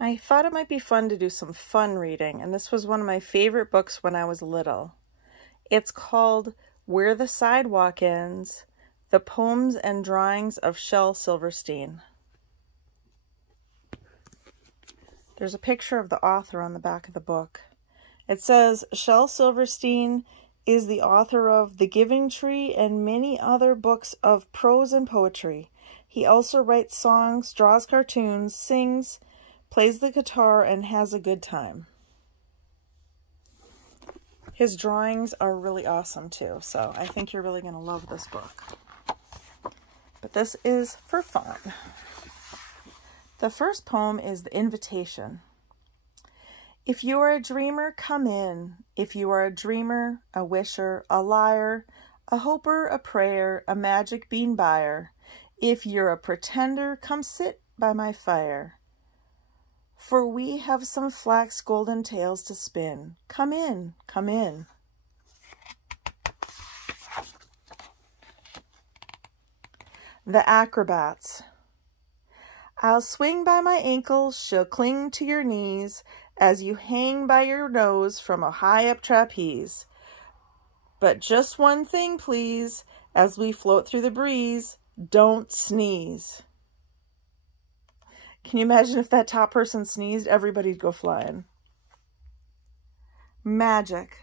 I thought it might be fun to do some fun reading, and this was one of my favorite books when I was little. It's called Where the Sidewalk Ends, The Poems and Drawings of Shel Silverstein. There's a picture of the author on the back of the book. It says, Shel Silverstein is the author of The Giving Tree and many other books of prose and poetry. He also writes songs, draws cartoons, sings, plays the guitar, and has a good time. His drawings are really awesome too, so I think you're really going to love this book. But this is for fun. The first poem is The Invitation. If you are a dreamer, come in. If you are a dreamer, a wisher, a liar, a hoper, a prayer, a magic bean buyer, if you're a pretender, come sit by my fire. For we have some flax golden tales to spin. Come in, come in. The Acrobats. I'll swing by my ankles, she'll cling to your knees, as you hang by your nose from a high-up trapeze. But just one thing, please, as we float through the breeze, don't sneeze. Can you imagine if that top person sneezed? Everybody'd go flying. Magic.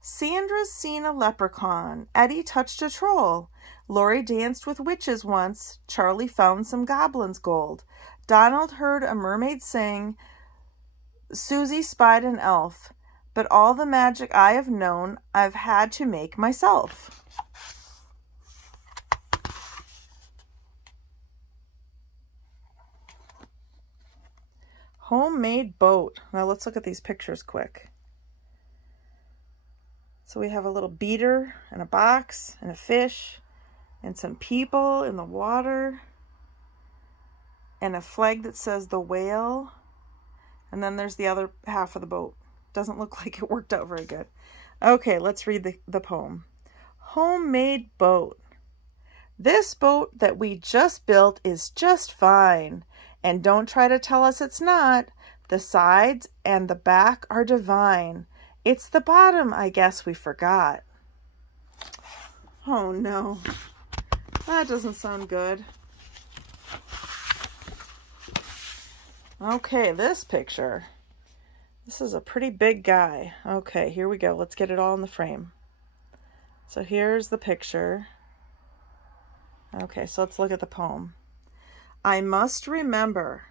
Sandra's seen a leprechaun. Eddie touched a troll. Lori danced with witches once. Charlie found some goblins' gold. Donald heard a mermaid sing. Susie spied an elf. But all the magic I have known, I've had to make myself. Homemade boat. Now let's look at these pictures quick. So we have a little beater and a box and a fish and some people in the water and a flag that says the whale. And then there's the other half of the boat. Doesn't look like it worked out very good. Okay, let's read the poem. Homemade boat. This boat that we just built is just fine. And don't try to tell us it's not. The sides and the back are divine. It's the bottom, I guess we forgot. Oh no, that doesn't sound good. Okay, this picture. This is a pretty big guy. Okay, here we go. Let's get it all in the frame. So here's the picture. Okay, so let's look at the poem. I must remember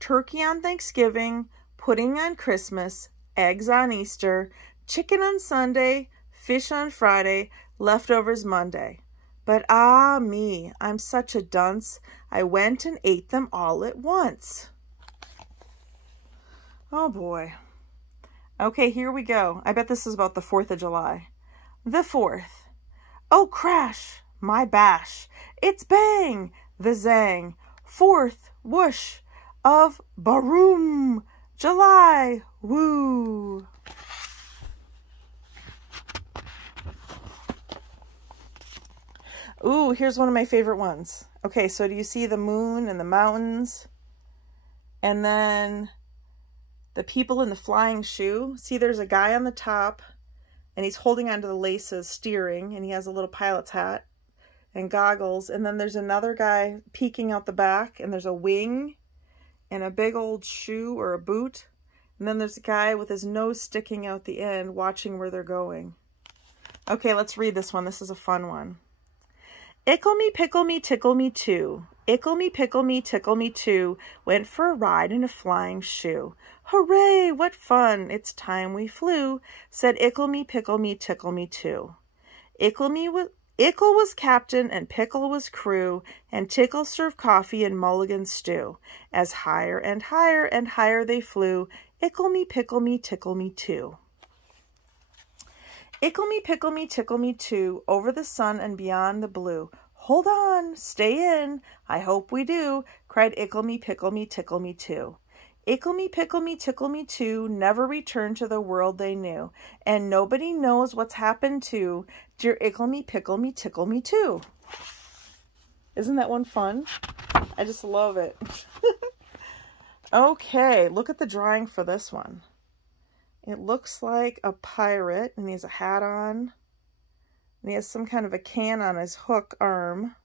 turkey on Thanksgiving, pudding on Christmas, eggs on Easter, chicken on Sunday, fish on Friday, leftovers Monday. But ah me, I'm such a dunce, I went and ate them all at once. Oh boy. Okay, here we go. I bet this is about the 4th of July. The 4th. Oh crash, my bash. It's bang, the zang, 4th, whoosh, of baroom, July, woo. Ooh, here's one of my favorite ones. Okay, so do you see the moon and the mountains? And then the people in the flying shoe. See, there's a guy on the top, and he's holding onto the laces, steering, and he has a little pilot's hat and goggles. And then there's another guy peeking out the back, and there's a wing and a big old shoe or a boot. And then there's a guy with his nose sticking out the end watching where they're going. Okay, let's read this one. This is a fun one. Ickle me, pickle me, tickle me too. Ickle me, pickle me, tickle me too. Went for a ride in a flying shoe. Hooray, what fun, it's time we flew, said Ickle me, pickle me, tickle me too. Ickle was captain and Pickle was crew, and Tickle served coffee and mulligan stew. As higher and higher and higher they flew, Ickle me, pickle me, tickle me too. Ickle me, pickle me, tickle me too, over the sun and beyond the blue. Hold on, stay in, I hope we do, cried Ickle me, pickle me, tickle me too. Ickle me, pickle me, tickle me too, never returned to the world they knew, and nobody knows what's happened to dear Ickle me, pickle me, tickle me too. Isn't that one fun? I just love it. Okay, look at the drawing for this one. It looks like a pirate, and he has a hat on. And he has some kind of a can on his hook arm.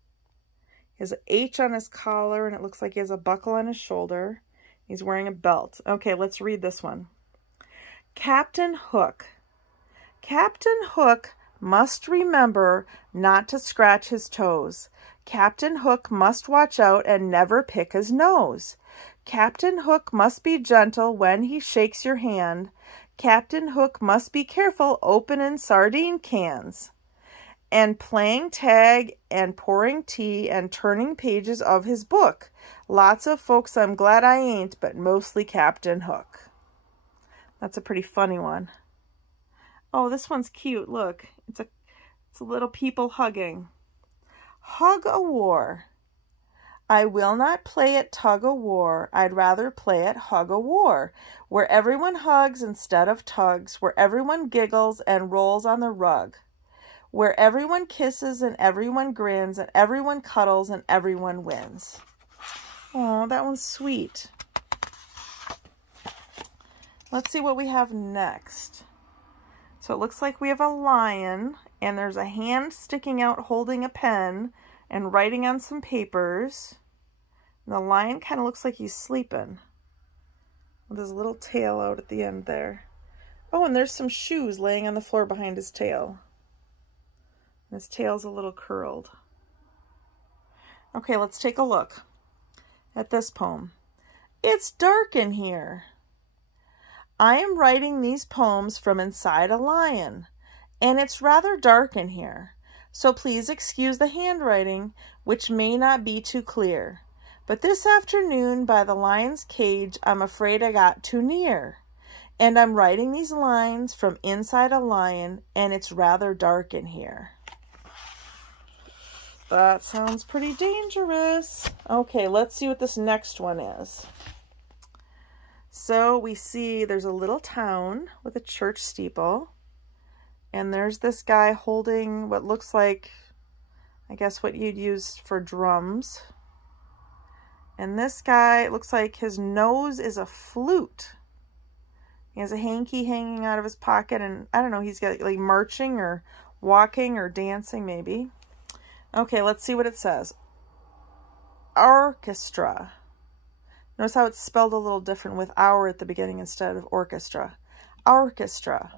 He has an H on his collar, and it looks like he has a buckle on his shoulder. He's wearing a belt. Okay, let's read this one. Captain Hook. Captain Hook must remember not to scratch his toes. Captain Hook must watch out and never pick his nose. Captain Hook must be gentle when he shakes your hand. Captain Hook must be careful opening sardine cans and playing tag and pouring tea and turning pages of his book. Lots of folks I'm glad I ain't, but mostly Captain Hook. That's a pretty funny one. Oh, this one's cute. Look, it's a little people hugging. Hug a war. I will not play at tug-o-war. I'd rather play at hug-a-war, where everyone hugs instead of tugs, where everyone giggles and rolls on the rug, where everyone kisses and everyone grins and everyone cuddles and everyone wins. Oh, that one's sweet. Let's see what we have next. So it looks like we have a lion, and there's a hand sticking out holding a pen and writing on some papers. And the lion kind of looks like he's sleeping with his little tail out at the end there. Oh, and there's some shoes laying on the floor behind his tail. And his tail's a little curled. Okay, let's take a look at this poem. It's dark in here. I am writing these poems from inside a lion, and it's rather dark in here. So please excuse the handwriting, which may not be too clear. But this afternoon by the lion's cage, I'm afraid I got too near. And I'm writing these lines from inside a lion, and it's rather dark in here. That sounds pretty dangerous. Okay, let's see what this next one is. So we see there's a little town with a church steeple. And there's this guy holding what looks like, I guess, what you'd use for drums. And this guy, it looks like his nose is a flute. He has a hanky hanging out of his pocket, and I don't know, he's got like marching or walking or dancing maybe. Okay, let's see what it says. Orchestra. Notice how it's spelled a little different with our at the beginning instead of orchestra. Orchestra.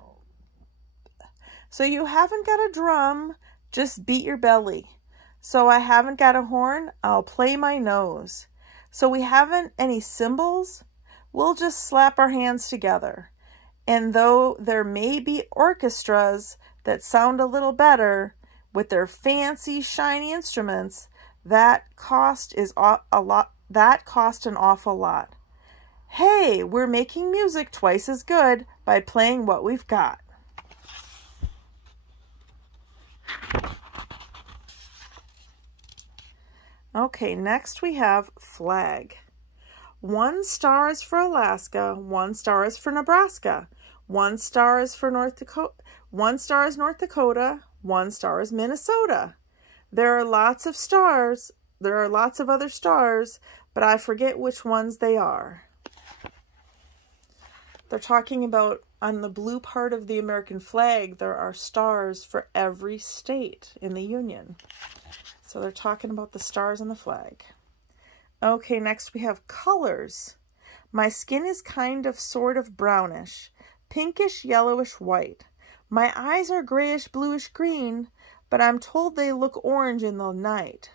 So you haven't got a drum, just beat your belly. So I haven't got a horn, I'll play my nose. So we haven't any cymbals, we'll just slap our hands together. And though there may be orchestras that sound a little better with their fancy shiny instruments, that cost an awful lot. Hey, we're making music twice as good by playing what we've got. Okay, next we have flag. 1 star is for Alaska, 1 star is for Nebraska, 1 star is for North Dakota, 1 star is North Dakota, 1 star is Minnesota. There are lots of stars, there are lots of other stars, but I forget which ones they are. They're talking about on the blue part of the American flag, there are stars for every state in the Union. So they're talking about the stars on the flag. Okay, next we have colors. My skin is kind of sort of brownish, pinkish, yellowish, white. My eyes are grayish, bluish, green, but I'm told they look orange in the night.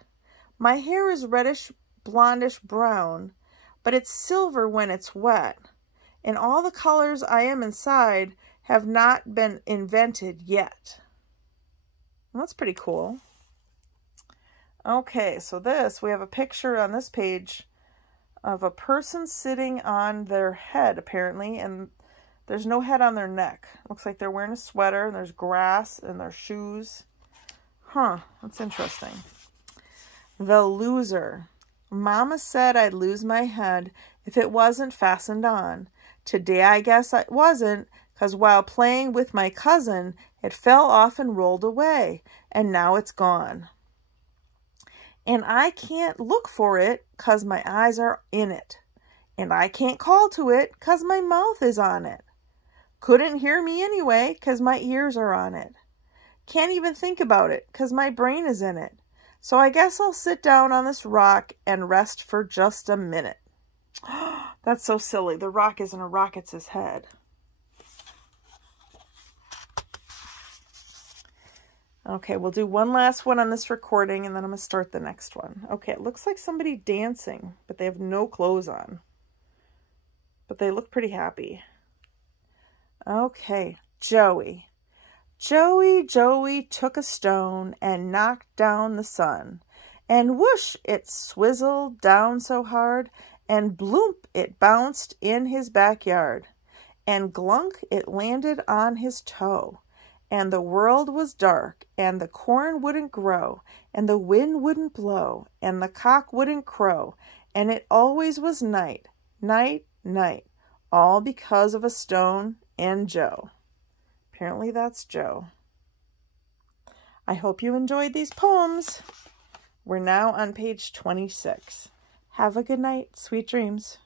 My hair is reddish, blondish, brown, but it's silver when it's wet. And all the colors I am inside have not been invented yet. Well, that's pretty cool. Okay, so we have a picture on this page of a person sitting on their head, apparently, and there's no head on their neck. Looks like they're wearing a sweater, and there's grass in their shoes. Huh, that's interesting. The loser. Mama said I'd lose my head if it wasn't fastened on. Today I guess it wasn't, 'cause while playing with my cousin, it fell off and rolled away, and now it's gone. And I can't look for it 'cause my eyes are in it. And I can't call to it 'cause my mouth is on it. Couldn't hear me anyway 'cause my ears are on it. Can't even think about it 'cause my brain is in it. So I guess I'll sit down on this rock and rest for just a minute. That's so silly. The rock isn't a rock, it's his head. Okay, we'll do one last one on this recording and then I'm going to start the next one. Okay, it looks like somebody dancing, but they have no clothes on. But they look pretty happy. Okay, Joey. Joey took a stone and knocked down the sun. And whoosh, it swizzled down so hard, and bloomp, it bounced in his backyard. And glunk, it landed on his toe. And the world was dark, and the corn wouldn't grow, and the wind wouldn't blow, and the cock wouldn't crow, and it always was night, night, night, all because of a stone and Joe. Apparently that's Joe. I hope you enjoyed these poems. We're now on page 26. Have a good night. Sweet dreams.